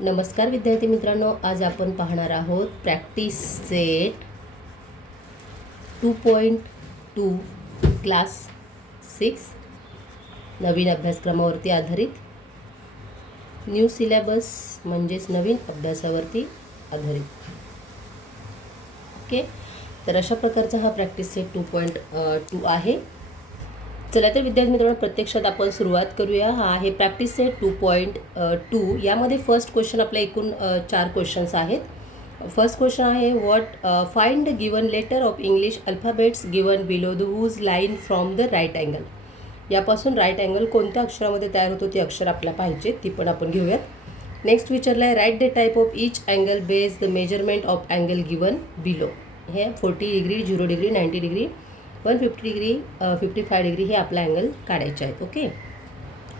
नमस्कार विद्यार्थी मित्रांनो, आज आपण पाहणार आहोत प्रॅक्टिस सेट 2.2 क्लास 6 नवीन अभ्यासक्रमावरती आधारित न्यू सिलेबस म्हणजेच नवीन अभ्यासावरती आधारित. ओके, तर अशा प्रकारचा हा प्रॅक्टिस सेट 2.2 आहे. चला तर विद्यार्थी मित्रांनो, प्रत्यक्षात आपण सुरुवात करूया. हा आहे प्रॅक्टिस सेट 2.2. यामध्ये फर्स्ट क्वेश्चन आपल्या एकूण 4 क्वेश्चन्स आहेत. फर्स्ट क्वेश्चन आहे find the given letter of English alphabets given below the whose line from the right angle. यापासून राईट अँगल कोणत्या अक्षरामध्ये तयार होतो ती अक्षर आपल्याला पाहिजे, ती पण आपण घेऊयात. नेक्स्ट विचारलं आहे write the type of each angle base the measurement of angle given below. हे 40 degree, 0 degree, 90 degree, 150 degree, 55 degree हे आपला अँगल काढायचे आहेत. ओके,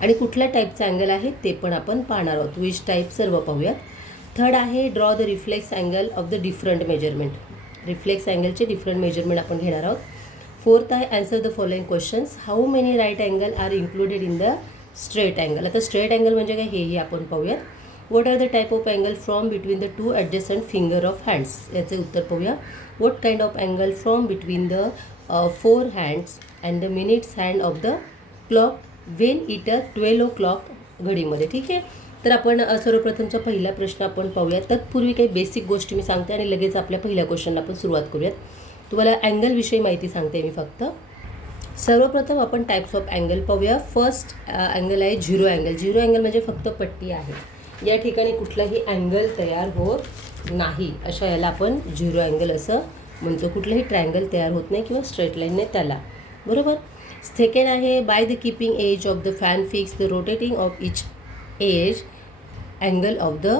आणि कुठल्या टाईपचा अँगल आहे ते पण आपण पाहणार आहोत. विच टाईप सर्व पाहूयात. थर्ड आहे draw the reflex angle of the different measurement. Reflex अँगलचे डिफरंट मेजरमेंट आपण घेणार आहोत. फोर्थ आहे answer the following questions. How many right angle are included in the straight angle. आता स्ट्रेट अँगल म्हणजे काय हेही आपण पाहूयात. What are the type of angle from between the two adjacent finger of hands. याचे उत्तर पाहूया. What kind of angle from between the 4 hands and the minutes hand of the clock when it 12 o'clock घडीमध्ये. ठीक आहे, तर आपण सर्वप्रथमचा पहिला प्रश्न आपण पाहूया. तत्पूर्वी काही बेसिक गोष्टी मी सांगते आणि लगेच आपल्या पहिल्या क्वेश्चनला आपण सुरुवात करूयात. तुम्हाला अँगलविषयी माहिती सांगते मी फक्त. सर्वप्रथम आपण टाईप्स ऑफ अँगल पाहूया. फर्स्ट अँगल आहे झिरो अँगल. झिरो अँगल म्हणजे फक्त पट्टी आहे. या ठिकाणी कुठलाही अँगल तयार होत नाही, अशा याला आपण झिरो अँगल असं म्हणतो. कुठलंही ट्रायंगल तयार होत नाही किंवा स्ट्रेट लाईनने त्याला. बरोबर. सेकंड आहे by the keeping edge of the fan fix the rotating of each edge angle of the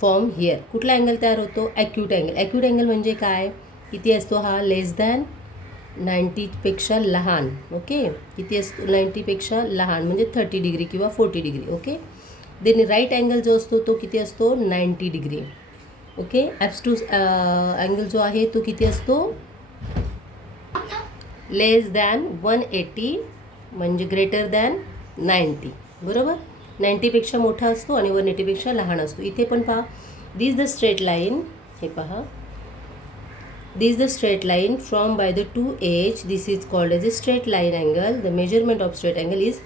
form here. कुठला अँगल तयार होतो? Acute angle. ॲक्यूट अँगल म्हणजे काय? किती असतो हा? लेस दॅन 90पेक्षा लहान. ओके, किती असतो? 90पेक्षा लहान म्हणजे 30 डिग्री किंवा 40 degree. Okay, then right angle जो असतो तो किती असतो? 90 डिग्री. ओके, ॲब्स्ट्यूस अँगल जो आहे तो किती असतो? लेस दॅन 180 म्हणजे ग्रेटर दॅन 90. बरोबर, 90पेक्षा मोठा असतो आणि 180पेक्षा लहान असतो. इथे पण पहा, दिस द स्ट्रेट लाईन. हे पहा, this the straight line from by the two edge. This is called edge a straight line angle. The measurement of straight angle is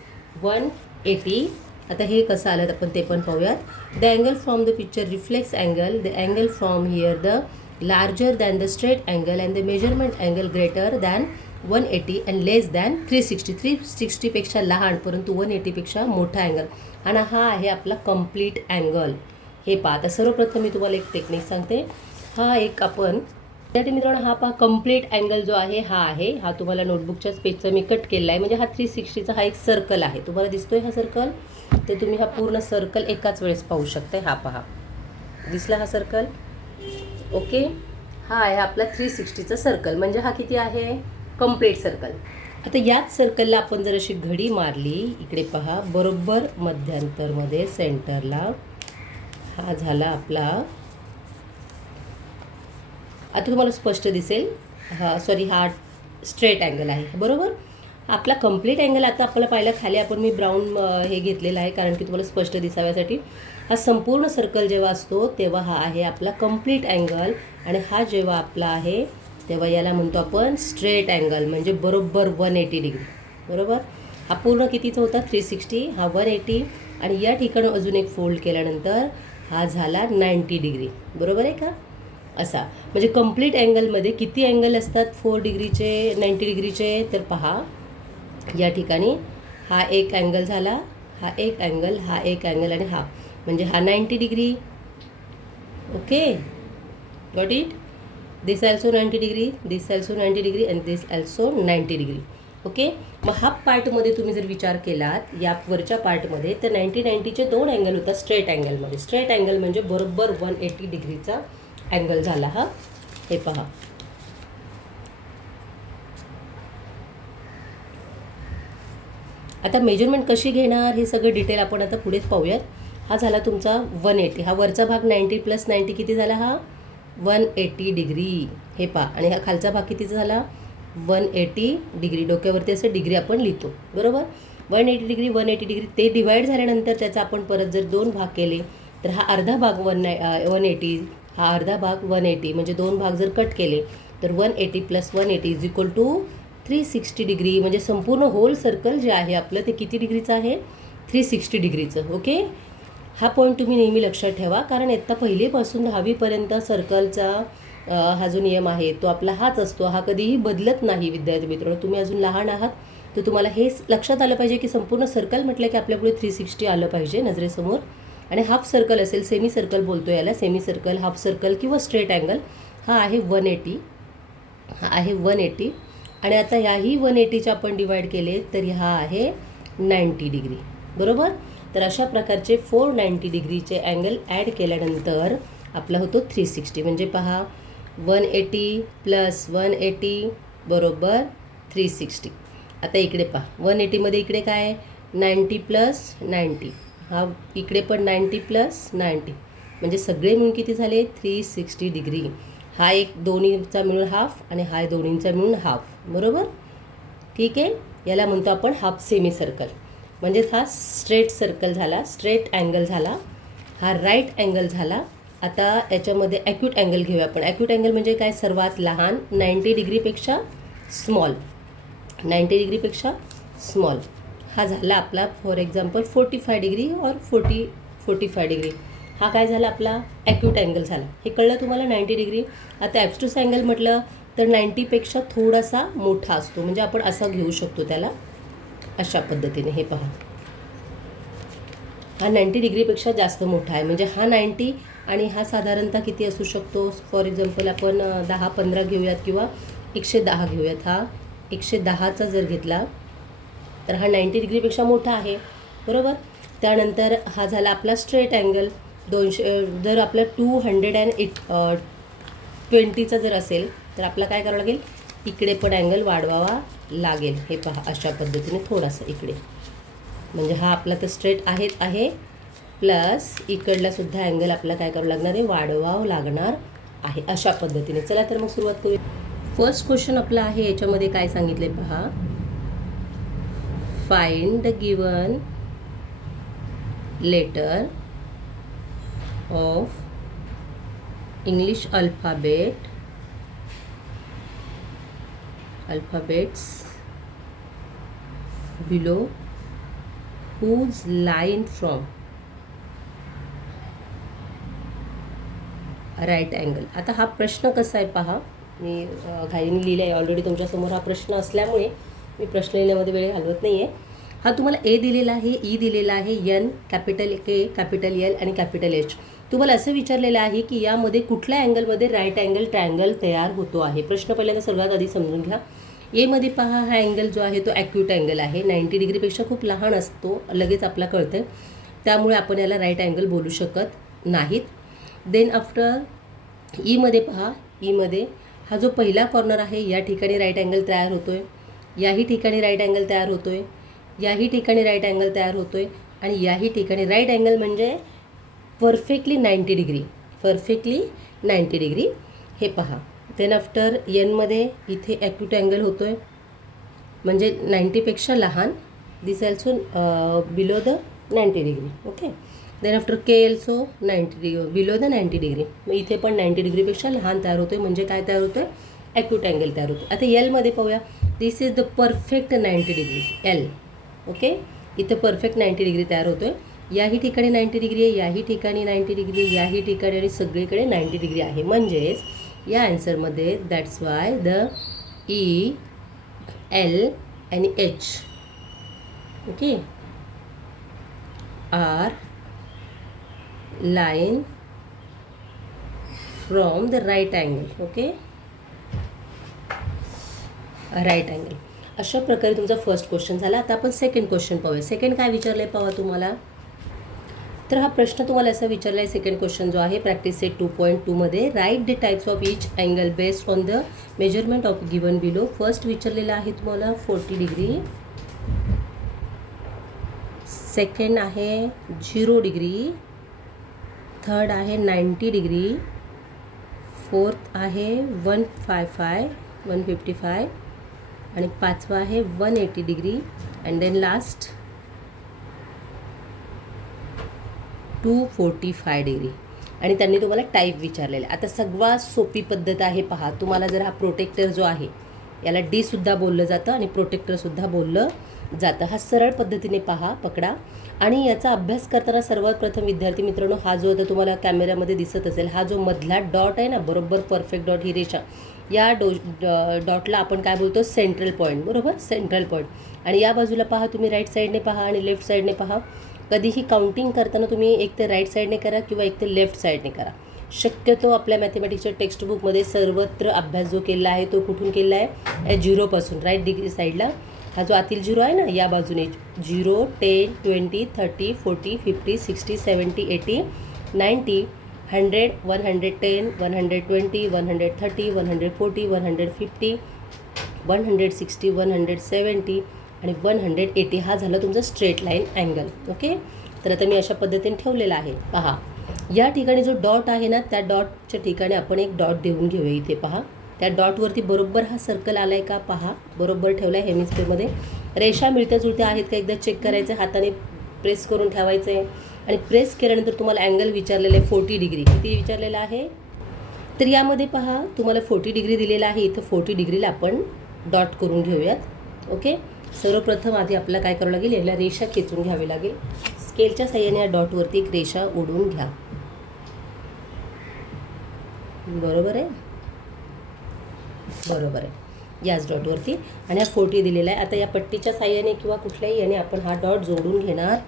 180. आता हे कसं आलं आपण ते पण पाहूयात. The angle from the picture reflex angle. The angle from here the larger than the straight angle and the measurement angle greater than 180 and less than 360. 360पेक्षा लहान परंतु 180पेक्षा मोठा अँगल. आणि हा आहे आपला कम्प्लीट अँगल. हे पहा. आता सर्वप्रथम मी तुम्हाला एक टेक्निक सांगते. हा एक आपण त्यासाठी मित्रांनो हा पहा कम्प्लीट अँगल जो आहे हा आहे. हा तुम्हाला नोटबुकच्या पेजचा मी कट केला आहे. म्हणजे हा 360चा हा एक सर्कल आहे. तुम्हाला दिसतोय हा सर्कल? ते तुम्ही हा पूर्ण सर्कल एकाच वेळेस पाहू शकता. हा पहा, दिसला हा सर्कल? ओके, हा आहे आपला 360चा सर्कल. म्हणजे हा किती आहे? Complete circle. आता याच सर्कलला आपण जर अशी घडी मारली, इकडे पहा, बरोबर मध्यांतरमध्ये सेंटरला हा झाला आपला. आता तुम्हाला स्पष्ट दिसेल. हा हा स्ट्रेट अँगल आहे. बरोबर, आपला कम्प्लीट अँगल आता आपल्याला पाहिलं खाली आपण मी ब्राऊन हे घेतलेलं आहे कारण की तुम्हाला स्पष्ट दिसाव्यासाठी. हा संपूर्ण सर्कल जेव्हा असतो तेव्हा हा आहे आपला कम्प्लीट अँगल. आणि हा जेव्हा आपला आहे तेव्हा याला म्हणतो आपण स्ट्रेट अँगल म्हणजे बरोबर 180 डिग्री. बरोबर, हा पूर्ण कितीचा होता? 360. हा 180 आणि या ठिकाणी अजून एक फोल्ड केल्यानंतर हा झाला 90 डिग्री. बरोबर आहे का? असा म्हणजे कम्प्लीट अँगलमध्ये किती अँगल असतात? 4 डिग्रीचे, 90 डिग्रीचे. तर पहा, या ठिकाणी हा एक अँगल झाला, हा एक अँगल, हा एक अँगल आणि हा म्हणजे हा 90 degree. Okay, got it? This also 90 degree, this also 90 degree and this also 90 degree. Okay, मग हा पार्टमध्ये तुम्ही जर विचार केलात या वरच्या पार्टमध्ये तर 90-90चे 2 अँगल होतात स्ट्रेट अँगलमध्ये. स्ट्रेट अँगल म्हणजे बरोबर 180 डिग्रीचा अँगल झाला हा. हे पहा, आता मेजरमेंट कशी घेणार हे सगळं डिटेल आपण आता पुढेच पाहूयात. हा झाला तुमचा 180. हा वरचा भाग 90 + 90 किती झाला? हा 180 डिग्री. हे पहा, आणि हा खालचा भाग कितीचा झाला? 180 डिग्री. डोक्यावरती असं डिग्री आपण लिहितो. बरोबर, 180 डिग्री 180 डिग्री. ते डिवाईड झाल्यानंतर त्याचा आपण परत जर 2 भाग केले तर हा अर्धा भाग 180, हा अर्धा भाग 180, म्हणजे 2 भाग जर कट केले तर 180 + 180 = 360 डिग्री. म्हणजे संपूर्ण होल सर्कल जे आहे आपलं ते किती डिग्रीचं आहे? 360 डिग्रीचं. ओके, हा पॉईंट तुम्ही नेहमी लक्षात ठेवा, कारण इयत्ता पहिलीपासून 10वीपर्यंत सर्कलचा हा जो नियम आहे तो आपला हाच असतो, हा कधीही बदलत नाही. विद्यार्थी मित्रांनो, तुम्ही अजून लहान आहात तर तुम्हाला हे लक्षात आलं पाहिजे की संपूर्ण सर्कल म्हटलं की आपल्यापुढे 360 आलं पाहिजे नजरेसमोर. आणि हाफ सर्कल असेल, सेमी सर्कल बोलतो याला, सेमी सर्कल, हाफ सर्कल किंवा स्ट्रेट अँगल, हा आहे 180, हा आहे 180. आणि आता ह्याही 180च्या आपण डिवाईड केले तर हा आहे 90 डिग्री, बरोबर. तर अशा प्रकारचे 490 डिग्रीचे अँगल ॲड केल्यानंतर आपला होतो 360. म्हणजे पहा, 180 + 180 = 360. आता इकडे पहा, 180मध्ये इकडे काय आहे? 90 + 90, हा इकडे पण 90 + 90, म्हणजे सगळे मिळून किती झाले? 360 डिग्री. हा एक दोन्हीचा मिळून हाफ आणि हा दोन्हीचा मिळून हाफ, बरोबर. ठीक आहे, याला म्हणतो आपण हाफ सेमी सर्कल. म्हणजे हा स्ट्रेट सर्कल झाला, स्ट्रेट अँगल झाला, हा राईट अँगल झाला. आता याच्यामध्ये ॲक्यूट अँगल घेऊया आपण. ॲक्यूट अँगल म्हणजे काय? सर्वात लहान, 90 डिग्रीपेक्षा स्मॉल, 90 डिग्रीपेक्षा स्मॉल. हा झाला आपला फॉर एक्झाम्पल 45 डिग्री और 45 डिग्री. हा काय झाला? आपला ॲक्यूट अँगल झाला. हे कळलं तुम्हाला? 90 डिग्री. आता ॲब्स्ट्यूस अँगल म्हटलं तर 90पेक्षा थोडासा मोठा असतो, म्हणजे आपण असा घेऊ शकतो त्याला, अशा पद्धतीने. हे पहा, हा 90 डिग्रीपेक्षा जास्त मोठा आहे, म्हणजे हा 90 आणि हा साधारणतः किती असू शकतो? फॉर एक्झाम्पल आपण 10-15 घेऊयात किंवा 110 घेऊयात. हा 110चा जर घेतला तर हा 90 डिग्रीपेक्षा मोठा आहे, बरोबर. त्यानंतर हा झाला आपला स्ट्रेट अँगल. 200 जर आपला 220चा जर असेल तर आपला काय करावं लागेल? इकडे पण अँगल वाढवावा लागेल. हे पहा, अशा पद्धतीने थोडासा इकडे, म्हणजे हा आपला तर स्ट्रेट आहे प्लस इकडला सुद्धा अँगल आपला काय करावं लागणार आहे? वाढवावं लागणार आहे, अशा पद्धतीने. चला तर मग सुरुवात करूया. फर्स्ट क्वेश्चन आपला आहे, याच्यामध्ये काय सांगितले पहा. Find the given letter of English alphabets below whose line from right angle. आता हा प्रश्न कसा आहे पहा, मी घाईने लिहिला आहे ऑलरेडी तुमच्यासमोर. हा प्रश्न असल्यामुळे मी प्रश्न लिहिण्यामध्ये वेळ घालवत नाही आहे. हा तुम्हाला ए दिलेला आहे, ई दिलेला आहे, एन, कॅपिटल के, कॅपिटल एल आणि कॅपिटल एच. तुम्हाला असं विचारलेलं आहे की यामध्ये कुठल्या अँगलमध्ये राईट अँगल ट्रायंगल तयार होतो आहे. प्रश्न पहिल्यांदा सर्वात आधी समजून घ्या. एमध्ये पहा, हा अँगल जो आहे तो ॲक्यूट अँगल आहे, 90 डिग्रीपेक्षा खूप लहान असतो, लगेच आपला कळतं, त्यामुळे आपण याला राईट अँगल बोलू शकत नाहीत. देन आफ्टर ईमध्ये पहा, ईमध्ये हा जो पहिला कॉर्नर आहे या ठिकाणी राईट अँगल तयार होतो आहे, याही ठिकाणी राईट अँगल तयार होतो आहे, याही ठिकाणी राईट अँगल तयार होतो आहे, आणि याही ठिकाणी राईट अँगल म्हणजे परफेक्टली 90 डिग्री, परफेक्टली 90 डिग्री. हे पहा. देन आफ्टर एनमध्ये इथे ॲक्यूट अँगल होतो आहे, म्हणजे 90पेक्षा लहान, this also below the 90 degree. Okay. Then after K also 90 degree, below the 90 degree. मग इथे पण 90 डिग्रीपेक्षा लहान तयार होतो आहे, म्हणजे काय तयार होतो आहे? ॲक्यूट अँगल तयार होतो. आता एलमध्ये पाहूया. This is the perfect 90 degree, L. Okay, इथं परफेक्ट 90 डिग्री तयार होतो आहे. याही ठिकाणी 90 डिग्री आहे, याही ठिकाणी 90 डिग्री, याही ठिकाणी, आणि सगळीकडे 90 डिग्री आहे. म्हणजेच या आन्सरमध्ये that's why the E, L आणि H, okay, are line from the right angle. Okay, right angle. अशा प्रकारे तुमचा फर्स्ट क्वेश्चन झाला. आता आपण सेकंड क्वेश्चन पाहूया. सेकंड काय विचारलं आहे पाहा तुम्हाला. तर हा प्रश्न तुम्हाला असा विचारला आहे, सेकंड क्वेश्चन जो आहे प्रॅक्टिस सेट 2.2मध्ये, write the types of each angle based on the measurement of given below. First विचारलेला आहे तुम्हाला 40 डिग्री, सेकंड आहे 0 डिग्री, थर्ड आहे 90 डिग्री, फोर्थ आहे 155 आणि पाचवा आहे 180 degree, and then last 245 degree आणि त्यांनी तुम्हाला टाईप विचारलेलं आहे. आता सर्वात सोपी पद्धत आहे पहा. तुम्हाला जर हा प्रोटेक्टर जो आहे याला डीसुद्धा बोललं जातं आणि प्रोटेक्टरसुद्धा बोललं जातं. हा सरळ पद्धतीने पहा, पकडा आणि याचा अभ्यास करताना सर्वात प्रथम विद्यार्थी मित्रांनो, हा जो आता तुम्हाला कॅमेऱ्यामध्ये दिसत असेल, हा जो मधला डॉट आहे ना, बरोबर परफेक्ट डॉट, ही रेषा, या डॉटला आपण काय बोलतो, सेंट्रल पॉईंट. बरोबर, सेंट्रल पॉईंट. आणि या बाजूला पहा, तुम्ही राईट साईडने पहा आणि लेफ्ट साईडने पहा. कधीही काउंटिंग करताना तुम्ही एक तर राईट साईडने करा किंवा एक तर लेफ्ट साईडने करा. शक्यतो आपल्या मॅथमॅटिक्सच्या टेक्स्टबुकमध्ये सर्वत्र अभ्यास जो केला आहे तो कुठून केला आहे, 0पासून राईट डिग्री साईडला. हा जो आतील 0 आहे ना, या बाजूने 0, 10, 20, 30, 40, 50, 60, 70, 80, 90, 100, 110, 120, 130, 140, 150, 160, 170 आणि 180. हा झाला तुमचा स्ट्रेट लाईन अँगल. ओके, तर आता मी अशा पद्धतीने ठेवलेला आहे. पहा, या ठिकाणी जो डॉट आहे ना, त्या डॉटच्या ठिकाणी आपण एक डॉट देऊन घेऊया. इथे पहा, त्या डॉटवरती बरोबर हा सर्कल आला आहे का, पहा, बरोबर ठेवला आहे. हेमिस्फिअरमध्ये रेषा मिळत्या जुळत्या आहेत का एकदा चेक करायचं. हाताने प्रेस करून ठेवायचं आहे आणि प्रेस केल्यानंतर तुम्हाला अँगल विचारलेलं आहे 40 डिग्री. किती विचारलेलं आहे, तर यामध्ये पहा तुम्हाला 40 डिग्री दिलेला आहे. इथं 40 डिग्रीला आपण डॉट करून घेऊयात. ओके, सर्वप्रथम आधी आपल्याला काय करावं लागेल, याला रेषा खेचून घ्यावी लागेल. स्केलच्या साह्याने या डॉटवरती एक रेषा ओढून घ्या. बरोबर आहे, बरोबर आहे, याच डॉटवरती. आणि हा 40 दिलेला आहे. आता या पट्टीच्या साह्याने किंवा कुठल्याही याने आपण हा डॉट जोडून घेणार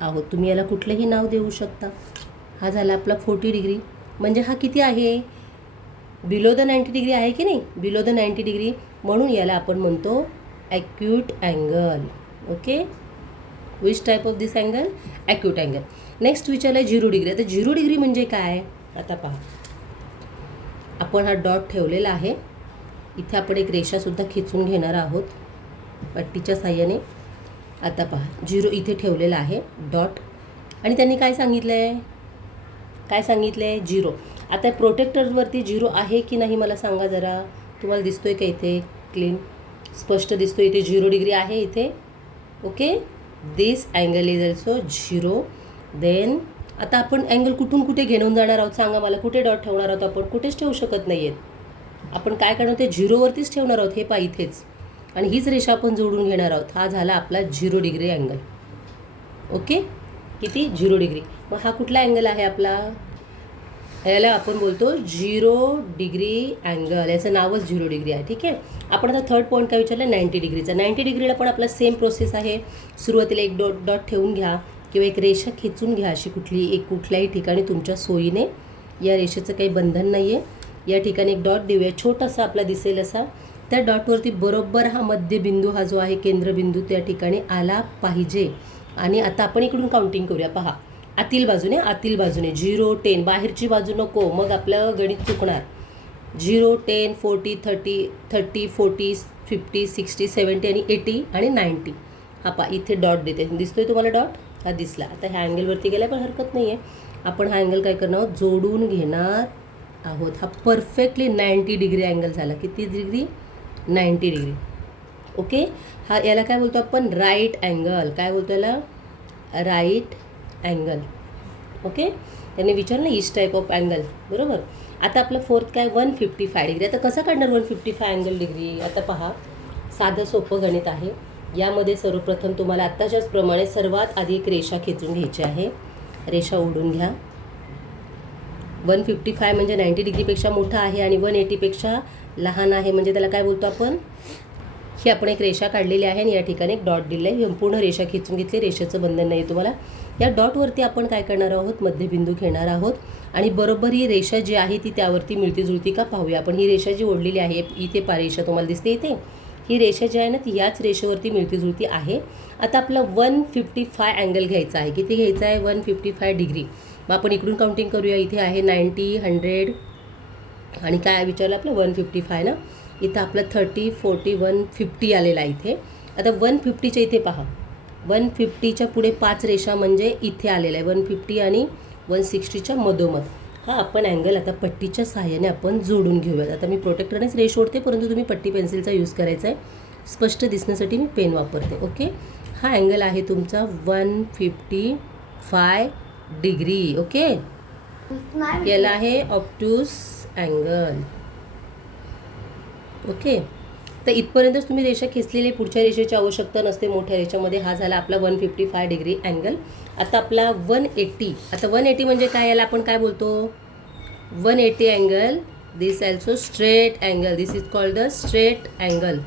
आहोत. तुम्ही याला कुठलंही नाव देऊ शकता. हा झाला आपला 40 डिग्री. म्हणजे हा किती आहे, बिलो द 90 डिग्री आहे की नाही, बिलो द 90 डिग्री. म्हणून याला आपण म्हणतो acute angle. Okay, which type of this angle, acute angle. Next विचारलं आहे 0 डिग्री. आता 0 डिग्री म्हणजे काय, आता पहा, आपण हा डॉट ठेवलेला आहे. इथे आपण एक रेषासुद्धा खिचून घेणार आहोत पट्टीच्या साह्याने. आता पहा, 0 इथे ठेवलेला आहे डॉट आणि त्यांनी काय सांगितलं आहे, काय सांगितलं आहे, 0. आता प्रोटेक्टरवरती 0 आहे की नाही मला सांगा जरा. तुम्हाला दिसतो आहे का इथे, क्लीन स्पष्ट दिसतो. इथे 0 डिग्री आहे इथे. Okay, this angle is also 0. Then आता आपण अँगल कुठून कुठे घेऊन जाणार आहोत सांगा मला. कुठे डॉट ठेवणार आहोत आपण, कुठेच ठेवू शकत नाही आहेत. आपण काय करणार, ते 0वरतीच ठेवणार आहोत. हे पहा इथेच, आणि हीच रेषा आपण जोडून घेणार आहोत. हा झाला आपला 0 डिग्री अँगल. ओके, किती, 0 डिग्री. मग हा कुठला अँगल आहे आपला, याला आपण बोलतो 0 डिग्री अँगल. याचं नावच 0 डिग्री आहे. ठीक आहे, आपण आता थर्ड पॉईंट काय विचारलं, 90 डिग्रीचा. 90 डिग्रीला पण आपला सेम प्रोसेस आहे. सुरुवातीला एक डॉट ठेवून घ्या किंवा एक रेषा खेचून घ्या. अशी कुठल्याही ठिकाणी तुमच्या सोयीने. या रेषेचं काही बंधन नाही आहे. या ठिकाणी एक डॉट देऊया, छोटासा आपला दिसेल असा. त्या डॉटवरती बरोबर हा मध्यबिंदू, हा जो आहे केंद्रबिंदू, त्या ठिकाणी आला पाहिजे. आणि आता आपण इकडून काउंटिंग करूया. पहा, आतील बाजूने 0, 10, बाहेरची बाजू नको, मग आपलं गणित चुकणार. 0, 10, 40, 30, 40, 50, 60, 70 आणि 80 आणि 90. हा पहा इथे डॉट देते, दिसतोय तुम्हाला डॉट, हा दिसला. आता ह्या अँगलवरती गेला पण हरकत नाही आहे. आपण हा अँगल काय करणार आहोत, जोडून घेणार आहोत. हा परफेक्टली 90 डिग्री अँगल झाला. किती डिग्री, 90 डिग्री. ओके, हा याला काय बोलतो आपण, राईट अँगल. काय बोलतो याला, राईट अँगल. ओके, त्यांनी विचारलं ईच टाईप ऑफ अँगल. बरोबर. आता आपलं फोर्थ काय, 155 डिग्री. आता कसं काढणार 155 अँगल डिग्री. आता पहा, साधं सोपं गणित आहे. यामध्ये सर्वप्रथम तुम्हाला आत्ताच्याच प्रमाणे सर्वात आधी एक रेषा खेचून घ्यायची आहे. रेषा ओढून घ्या. 155 म्हणजे 90 डिग्रीपेक्षा मोठा आहे आणि 180पेक्षा लहान आहे, म्हणजे त्याला काय बोलतो आपण. ही आपण एक रेषा काढलेली आहे आणि या ठिकाणी एक डॉट दिलं आहे. संपूर्ण रेषा खेचून घेतली, रेषेचं बंधन नाही तुम्हाला. या डॉटवरती आपण काय करणार आहोत, मध्यबिंदू घेणार आहोत आणि बरोबर ही रेषा जी आहे ती त्यावरती मिळती जुळती का पाहूया आपण. ही रेषा जी ओढलेली आहे इथे, रेषा तुम्हाला दिसते इथे, ही रेषा जी आहे ना ती याच रेषेवरती मिळती जुळती आहे. आता आपला 155 अँगल घ्यायचा आहे. किती घ्यायचा आहे, 155 डिग्री. मग आपण इकडून काउंटिंग करूया. इथे आहे 90, 100 आणि काय विचारलं आपलं, 155 ना. इथं आपलं 30, 40, 150 आलेला आहे इथे. आता 150च्या इथे पहा, 150च्या पुढे 5 रेषा म्हणजे इथे आलेला आहे 150 आणि 160च्या मधोमध. हा आपण अँगल आता पट्टीच्या सहाय्याने आपण जोडून घेऊयात. आता मी प्रोटेक्टरनेच रेष ओढते, परंतु तुम्ही पट्टी पेन्सिलचा यूज करायचा आहे. स्पष्ट दिसण्यासाठी मी पेन वापरते. ओके, हा अँगल आहे तुमचा 155 डिग्री. ओके, याला आहे ऑब्ट्यूस अँगल. ओके, तर इथपर्यंतच तुम्ही रेषा खेचलेली. पुढच्या रेषेची आवश्यकता नसते मोठ्या रेषेमध्ये. हा झाला आपला 155 डिग्री अँगल. आता आपला 180. आता 180 म्हणजे काय, याला आपण काय बोलतो, 180 angle. This also straight angle. This is called the straight angle.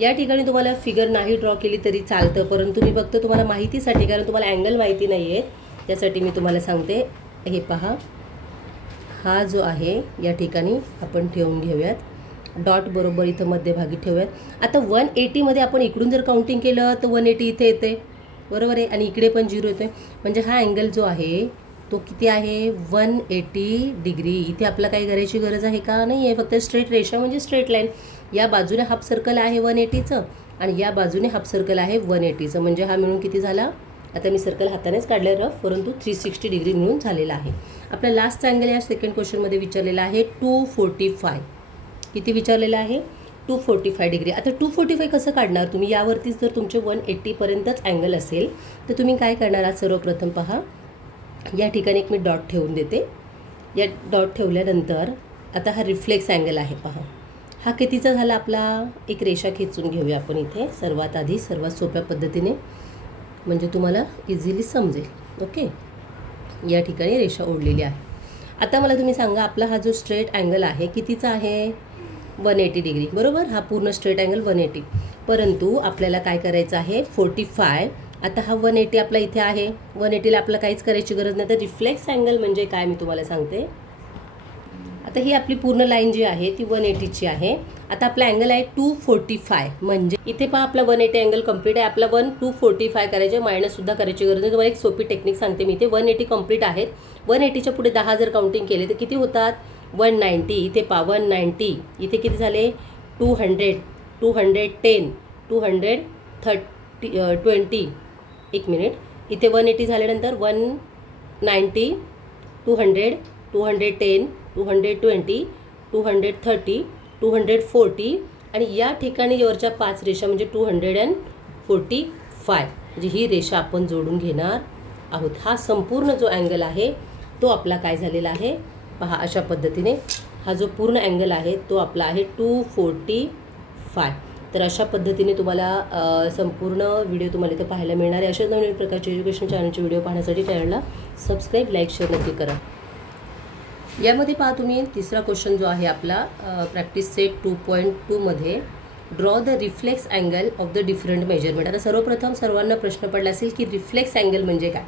या ठिकाणी तुम्हाला फिगर नाही ड्रॉ केली तरी चालतं, परंतु मी फक्त तुम्हाला माहितीसाठी, कारण तुम्हाला अँगल माहिती नाही आहे त्यासाठी मी तुम्हाला सांगते. हे पहा, हा जो आहे या ठिकाणी आपण ठेवून घेऊयात. डॉट बरोबर इथं मध्यभागी ठेवूयात. आता 180मध्ये आपण इकडून जर काउंटिंग केलं तर 180 इथे येते, बरोबर आहे, आणि इकडे पण 0 येतो. म्हणजे हा अँगल जो आहे तो किती आहे, 180 डिग्री. इथे आपल्याला काही करायची गरज आहे का, नाही आहे. फक्त स्ट्रेट रेषा म्हणजे स्ट्रेट लाईन. या बाजूने हाफ सर्कल आहे 180चं आणि या बाजूने हाफ सर्कल आहे 180चं. म्हणजे हा मिळून किती झाला, आता मी सर्कल हातानेच काढलं रफ, परंतु 360 डिग्री मिळून झालेला आहे. आपला लास्टचा अँगल या सेकंड क्वेश्चनमध्ये विचारलेला आहे 245. किती विचारलेलं आहे, 245 डिग्री. आता 245 कसं काढणार तुम्ही, यावरतीच जर तुमचे 180पर्यंतच अँगल असेल तर तुम्ही काय करणार आहात, सर्वप्रथम पहा, या ठिकाणी एक मी डॉट ठेवून देते. या डॉट ठेवल्यानंतर आता हा रिफ्लेक्स अँगल आहे, पहा हा कितीचा झाला आपला. एक रेषा खेचून घेऊया आपण इथे सर्वात आधी, सर्वात सोप्या पद्धतीने, म्हणजे तुम्हाला इझिली समजेल. ओके, या ठिकाणी रेषा ओढलेली आहे. आता मला तुम्ही सांगा, आपला हा जो स्ट्रेट अँगल आहे कितीचा आहे, 180 डिग्री, बरोबर. हा पूर्ण स्ट्रेट अँगल 180. परंतु आपल्याला काय करायचं आहे, 45. आता हा 180 आपला इथे आहे. 180ला आपल्याला काहीच करायची गरज नाही. तर रिफ्लेक्स अँगल म्हणजे काय मी तुम्हाला सांगते. आता ही आपली पूर्ण लाईन जी आहे ती 180ची आहे. आता आपला अँगल आहे 245. म्हणजे इथे पहा आपला 180 अँगल कंप्लीट आहे. आपला 245 करायचे, मायनससुद्धा करायची गरज नाही. तुम्हाला एक सोपी टेक्निक सांगते मी. इथे 180 कंप्लीट आहेत. 180च्या पुढे 10 जर काउंटिंग केले तर किती होतात, 190. इथे पहा 190. इथे किती झाले, 200, 210, 220. एक मिनिट, इथे 180 झाल्यानंतर 190, 200, 210, 220, 230, 240 आणि या ठिकाणी वरच्या 5 रेषा म्हणजे 245. म्हणजे ही रेषा आपण जोडून घेणार आहोत. हा संपूर्ण जो अँगल आहे तो आपला काय झालेला आहे, पहा अशा पद्धतीने हा जो पूर्ण अँगल आहे तो आपला आहे 245. तर अशा पद्धतीने तुम्हाला संपूर्ण व्हिडिओ तुम्हाला इथे पाहायला मिळणार आहे. अशा नवीन प्रकारचे एज्युकेशन चॅनलचे व्हिडिओ पाहण्यासाठी चॅनलला सबस्क्राईब, लाईक, शेअर नक्की करा. यामध्ये पहा तुम्ही तिसरा क्वेश्चन जो आहे आपला प्रॅक्टिस सेट 2.2 मध्ये draw the reflex angle of the different measurement. आता सर्वप्रथम सर्वांना प्रश्न पडला असेल की रिफ्लेक्स अँगल म्हणजे काय.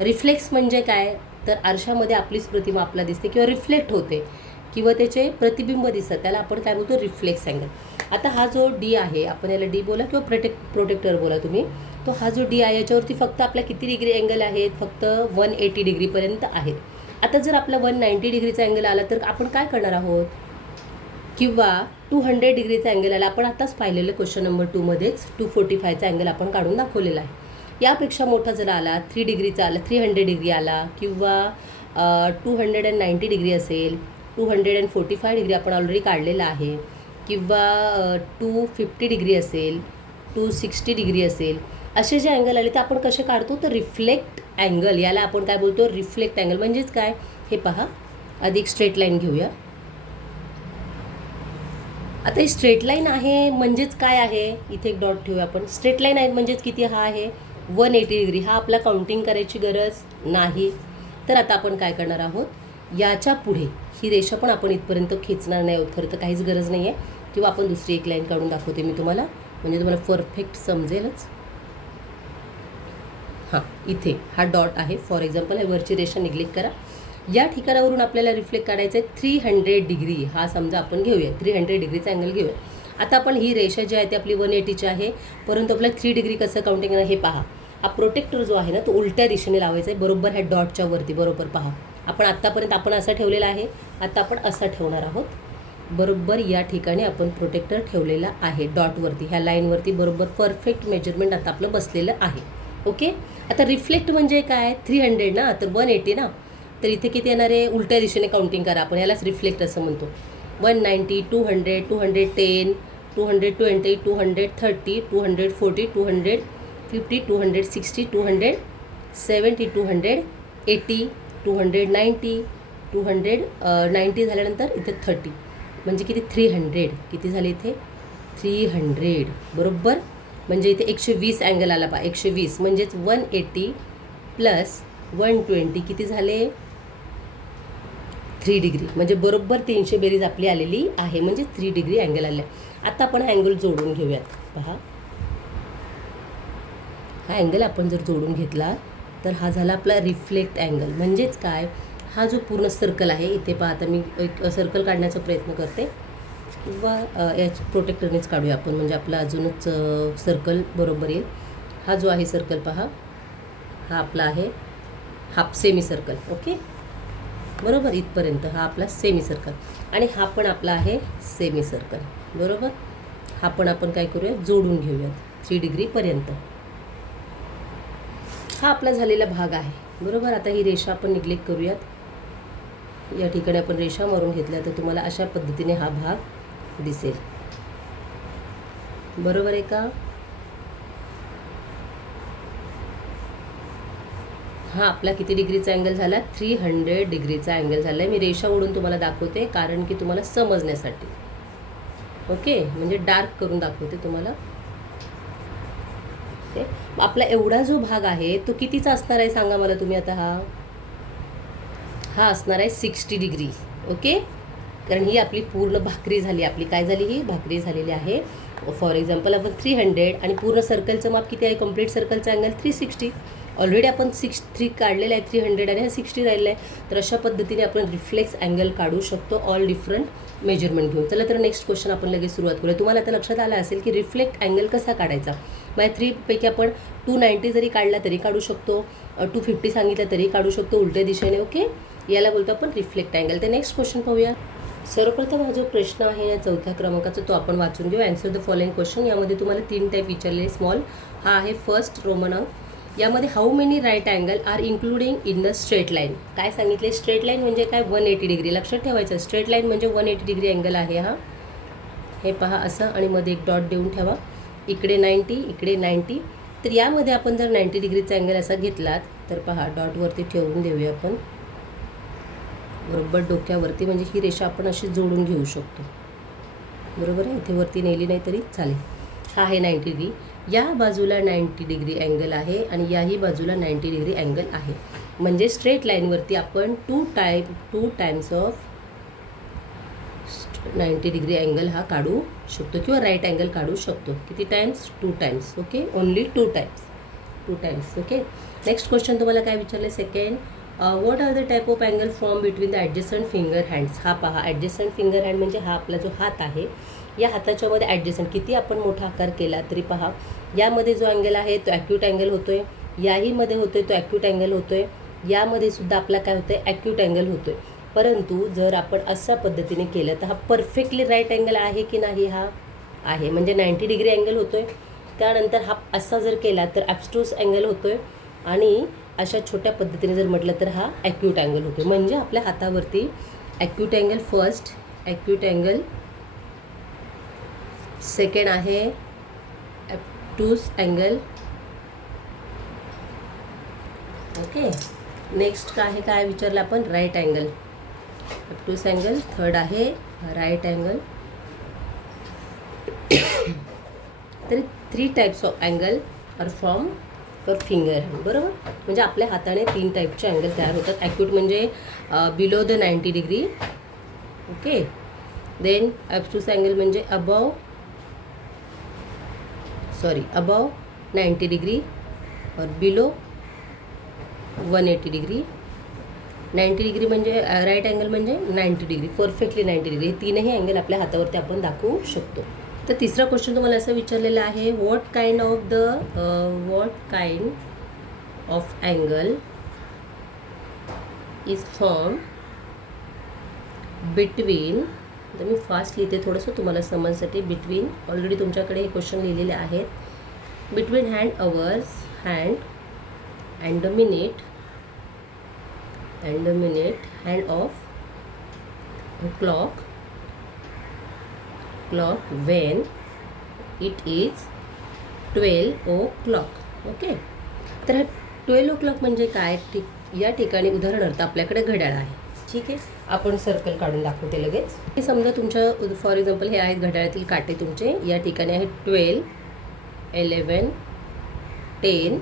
रिफ्लेक्स म्हणजे काय, तर आरशामध्ये आपलीच प्रतिमा आपल्याला दिसते किंवा रिफ्लेक्ट होते किंवा त्याचे प्रतिबिंब दिसतात, त्याला आपण काय बोलतो, रिफ्लेक्स अँगल. आता हा जो डी आहे, आपण याला डी बोला किंवा प्रोटेक्टर बोला तुम्ही, तो हा जो डी आहे याच्यावरती फक्त आपला किती डिग्री अँगल आहेत, फक्त 180 डिग्रीपर्यंत आहेत. आता जर आपला 190 डिग्रीचा अँगल आला तर आपण काय करणार आहोत, किंवा 200 डिग्रीचा अँगल आला. आपण आताच पाहिलेलं क्वेश्चन नंबर 2 मध्येच 245चा अँगल आपण काढून दाखवलेला आहे. यापेक्षा मोठा जर आला, 3 डिग्रीचा आला, 300 डिग्री आला किंवा 290 डिग्री असेल, 245 डिग्री आपण ऑलरेडी काढलेला आहे, किंवा 250 डिग्री असेल, 260 डिग्री असेल, असे जे अँगल आले ते आपण कसे काढतो, तर रिफ्लेक्ट अँगल. याला आपण काय बोलतो, रिफ्लेक्ट अँगल. म्हणजेच काय, हे पहा, अधिक स्ट्रेट लाईन घेऊया. आता ही स्ट्रेट लाईन आहे म्हणजेच काय आहे, इथे एक डॉट ठेवूया आपण. स्ट्रेट लाईन आहे म्हणजेच किती, हा आहे 180 डिग्री. हा आपला काउंटिंग करायची गरज नाही. तर आता आपण काय करणार आहोत, याच्या पुढे ही रेषा पण आपण इथपर्यंत खेचणार नाही आहोत, खरं तर काहीच गरज नाही आहे. किंवा आपण दुसरी एक लाईन काढून दाखवते मी तुम्हाला, म्हणजे तुम्हाला परफेक्ट समजेलच. हां, इथे हा डॉट आहे फॉर एक्झाम्पल, वरची रेषा निग्लेक्ट करा. या ठिकाणावरून आपल्याला रिफ्लेक्ट काढायचं आहे 300 डिग्री. हा समजा आपण घेऊया 300 डिग्रीचा अँगल घेऊया. आता आपण ही रेषा जी आहे ती आपली 180ची आहे, परंतु आपल्याला 3 डिग्री कसं काउंटिंग करणार हे पहा. हा प्रोटेक्टर जो आहे ना तो उलट्या दिशेने लावायचा आहे, बरोबर ह्या डॉटच्या वरती. बरोबर पहा, आपण आत्तापर्यंत आपण असा ठेवलेला आहे, आता आपण असा ठेवणार आहोत. बरोबर या ठिकाणी आपण प्रोटेक्टर ठेवलेला आहे डॉटवरती, ह्या लाईनवरती. बरोबर परफेक्ट मेजरमेंट आता आपलं बसलेलं आहे. ओके, आता रिफ्लेक्ट म्हणजे काय, 300 ना, तर 180 ना, तर इथे किती येणार आहे, उलट्या दिशेने काउंटिंग करा आपण, यालाच रिफ्लेक्ट असं म्हणतो. 190, 200, 210, 220, 230, 240, 250, 260, 270, 280, 290, 290 झाल्यानंतर इथे 30 म्हणजे किती 300. किती झाले इथे 300 बरोबर. म्हणजे इथे 120 अँगल आला पहा 120 म्हणजेच 180 प्लस 120 किती झाले 3 डिग्री. म्हणजे बरोबर 300 बेरीज आपली आलेली आहे म्हणजे 3 डिग्री अँगल आले. आता आपण हा अँगल जोडून घेऊयात. पहा हा अँगल आपण जर जोडून घेतला तर हा झाला आपला रिफ्लेक्ट अँगल. म्हणजेच काय हा जो पूर्ण सर्कल आहे इथे पहा आता मी एक सर्कल काढण्याचा प्रयत्न करते किंवा या प्रोटेक्टरनेच काढूया आपण म्हणजे आपला अजूनच सर्कल बरोबर येईल. हा जो आहे सर्कल पहा हा आपला आहे हाफ सेमी सर्कल. ओके बरोबर इथपर्यंत हा आपला सेमी सर्कल आणि हा पण आपला आहे सेमी सर्कल बरोबर. हा पण आपण काय करूया जोडून घेऊयात 3 डिग्रीपर्यंत. हा आपला झालेला भाग आहे बरोबर. आता ही रेषा आपण निग्लेक्ट करूयात. या ठिकाणी आपण रेषा मारून घेतल्या तर तुम्हाला अशा पद्धतीने हा भाग दिसेल बरोबर आहे का. हा आपला किती डिग्रीचा अँगल झाला 300 डिग्रीचा अँगल झाला आहे. मी रेषा ओढून तुम्हाला दाखवते कारण की तुम्हाला समजण्यासाठी. ओके म्हणजे डार्क करून दाखवते तुम्हाला. ओके आपला एवढा जो भाग आहे तो कितीचा असणार आहे सांगा मला तुम्ही आता. हा असणार आहे 60 डिग्री. ओके कारण ही आपली पूर्ण भाकरी झाली. आपली काय झाली ही भाकरी झालेली आहे. फॉर एक्झाम्पल आपण 300 आणि पूर्ण सर्कलचं माप किती आहे कंप्लीट सर्कलचा अँगल 360. ऑलरेडी आपण 3 काढलेलं आहे 300 आणि हा 60 राहिलेला आहे. तर अशा पद्धतीने आपण रिफ्लेक्स अँगल काढू शकतो ऑल डिफरंट मेजरमेंट घेऊन. चला तर नेक्स्ट क्वेश्चन आपण लगेच सुरुवात करूया. तुम्हाला आता लक्षात आलं असेल की रिफ्लेक्ट अँगल कसा काढायचा. बाय 3 पैकी आपण 290 जरी काढला तरी काढू शकतो 250 सांगितलं तरी काढू शकतो उलट्या दिशेने. ओके याला बोलतो आपण रिफ्लेक्ट अँगल. तर नेक्स्ट क्वेश्चन पाहूया. सर्वप्रथम हा जो प्रश्न आहे या 4थ्या क्रमांकाचा तो आपण वाचून घेऊ. Answer the following question. यामध्ये तुम्हाला 3 टाईप विचारलेले. स्मॉल हा आहे फर्स्ट रोमन. यामध्ये how many right angle are including in the straight line. काय सांगितले स्ट्रेट लाईन म्हणजे काय 180 डिग्री. लक्षात ठेवायचं स्ट्रेट लाईन म्हणजे 180 डिग्री अँगल आहे हा. हे पहा असं आणि मध्ये एक डॉट देऊन ठेवा. इकडे 90 इकडे 90. तर यामध्ये आपण जर 90 डिग्रीचा अँगल असा घेतलात तर पहा डॉटवरती ठेवून देऊया आपण बरोबर डोक्यावरती. म्हणजे ही रेषा आपण अशी जोडून घेऊ शकतो बरोबर आहे. इथे वरती नेली नाही तरी चालेल. हा आहे 90 डिग्री. या बाजूला 90 डिग्री अँगल आहे आणि याही बाजूला 90 डिग्री अँगल आहे. म्हणजे स्ट्रेट लाईनवरती आपण 2 टाइम्स ऑफ 90 डिग्री अँगल हा काढू शकतो किंवा राईट अँगल काढू शकतो. किती times 2 times. Okay only 2 times. Okay next question तुम्हाला काय विचारले second. What are the type of angle form between the adjacent finger hands. हा पहा ॲडजस्टंट फिंगर हँड म्हणजे हा आपला जो हात आहे या हाताच्यामध्ये ॲडजस्टंट किती आपण मोठा आकार केला तरी पहा यामध्ये जो अँगल आहे तो ॲक्यूट अँगल होतो आहे. याहीमध्ये होतो आहे तो ॲक्यूट अँगल होतो आहे. यामध्ये सुद्धा आपला काय होतं आहे ॲक्यूट अँगल होतो आहे. परंतु जर आपण अशा पद्धतीने केलं तर हा परफेक्टली राईट अँगल आहे की नाही. हा आहे म्हणजे 90 डिग्री अँगल होतो आहे. त्यानंतर हा असा जर केला तर ॲब्स्ट्रूस अँगल होतो आहे आणि अशा छोट्या पद्धतीने जर म्हटलं तर हा ॲक्यूट अँगल होतो. म्हणजे आपल्या हातावरती acute angle first acute angle second आहे ॲब्स्ट्रूस अँगल. ओके नेक्स्ट काय आहे काय विचारलं आपण right angle obtuse angle. Third आहे राईट अँगल. तरी 3 types of angle are form per finger hand बरोबर. म्हणजे आपल्या हाताने 3 टाईपचे अँगल तयार होतात. ॲक्यूट म्हणजे below the 90 degree. Okay then obtuse angle म्हणजे अबव 90 डिग्री और बिलो 180 डिग्री. 90 डिग्री म्हणजे राईट अँगल म्हणजे 90 डिग्री परफेक्टली 90 डिग्री. हे तीनही अँगल आपल्या हातावरती आपण दाखवू शकतो. तर तिसरा क्वेश्चन तुम्हाला असं विचारलेला आहे what kind of angle is form between. तर मी फास्ट लिहिते थोडंसं तुम्हाला समजण्यासाठी. बिटवीन ऑलरेडी तुमच्याकडे हे क्वेश्चन लिहिलेले आहेत. Between hand and the minute hand of clock when it is 12 o'clock. Okay तर 12 o'clock म्हणजे काय. ठीक या ठिकाणी उदाहरणार्थ आपल्याकडे घड्याळ आहे, ठीक आहे. आपण सर्कल काढून दाखवते लगेच. हे समजा तुमच्या फॉर एक्झाम्पल हे आहेत घड्याळातील काटे तुमचे. या ठिकाणी आहेत 12, 11, 10,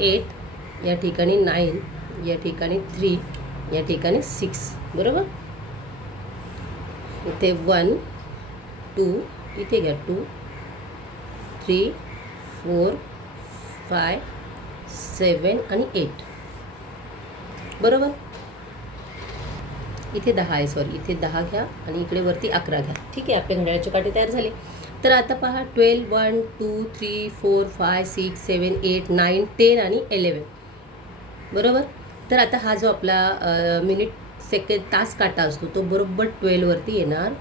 8, या ठिकाणी 9, या ठिकाणी 3, या ठिकाणी 6, बरोबर. इथे 1, 2, इथे घ्या 2, 3, 4, 5, 7 आणि 8, बरोबर. इथे 10 आहे, सॉरी इथे 10 घ्या आणि इकडे वरती 11 घ्या, ठीक आहे. आपले घड्याळाचे काटे तयार झाले. तर आता पहा 12, 1, 2, 3, 4, 5, 6, 7, 8, 9, 10 आणि 11, बरोबर. तर आता हा जो आपला मिनिट सेकंड तास काटा असतो तो बरोबर 12 वरती येणार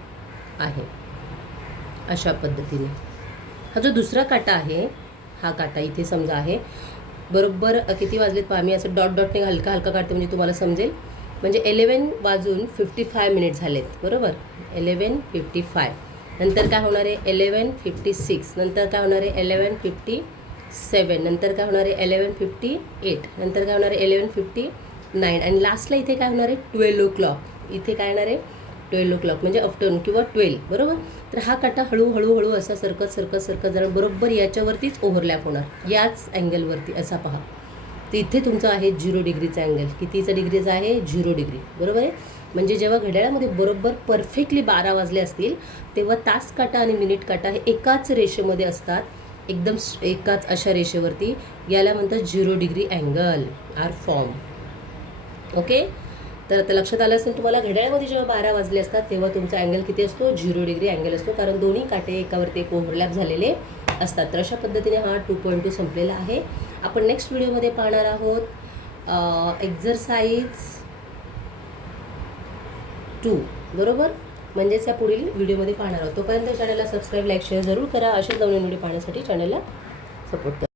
आहे, अशा पद्धतीने. हा जो दुसरा काटा आहे, हा काटा इथे समजा आहे बरोबर किती वाजलेत पहा. मी असं डॉट डॉटने हलका हलका काढते म्हणजे तुम्हाला समजेल. म्हणजे 11 वाजून 55 मिनिट झालेत, बरोबर. 11:55. नंतर काय होणार आहे 11:56. नंतर काय होणार आहे 11:57. नंतर काय होणार आहे 11:58. नंतर काय होणार आहे 11:59. आणि लास्टला इथे काय होणार आहे 12 o'clock. इथे काय येणार आहे 12 o'clock म्हणजे आफ्टरनून किंवा 12, बरोबर. तर हा काटा हळूहळू असा सरकत जाणार, बरोबर याच्यावरतीच ओव्हरलॅप होणार, याच अँगलवरती असा पहा. तर इथे तुमचा आहे 0 डिग्रीचा अँगल. कितीचा डिग्रीचा आहे 0 डिग्री, बरोबर आहे. म्हणजे जेव्हा घड्याळामध्ये बरोबर परफेक्टली 12 वाजले असतील तेव्हा तास काटा आणि मिनिट काटा हे एकाच रेषेमध्ये असतात, एकदम एकाच अशा रेषेवरती. याला म्हणतात 0 degree angle are form. Okay. तर आता लक्षात आलं असेल तुम्हाला, घड्याळामध्ये जेव्हा 12 वाजले असतात तेव्हा तुमचा अँगल किती असतो 0 डिग्री अँगल असतो, कारण दोन्ही काटे एकावरती एक ओव्हरलॅप झालेले असतात. तर अशा पद्धतीने हा 2.2 संपलेला आहे. आपण नेक्स्ट व्हिडिओमध्ये पाहणार आहोत एक्झरसाइज 2, बरोबर. म्हणजेच या पुढील व्हिडिओमध्ये पाहणार आहोत. तोपर्यंत चॅनलला सबस्क्राईब, लाईक, शेअर जरूर करा. असेच नवीन व्हिडिओ पाहण्यासाठी चॅनलला सपोर्ट करा.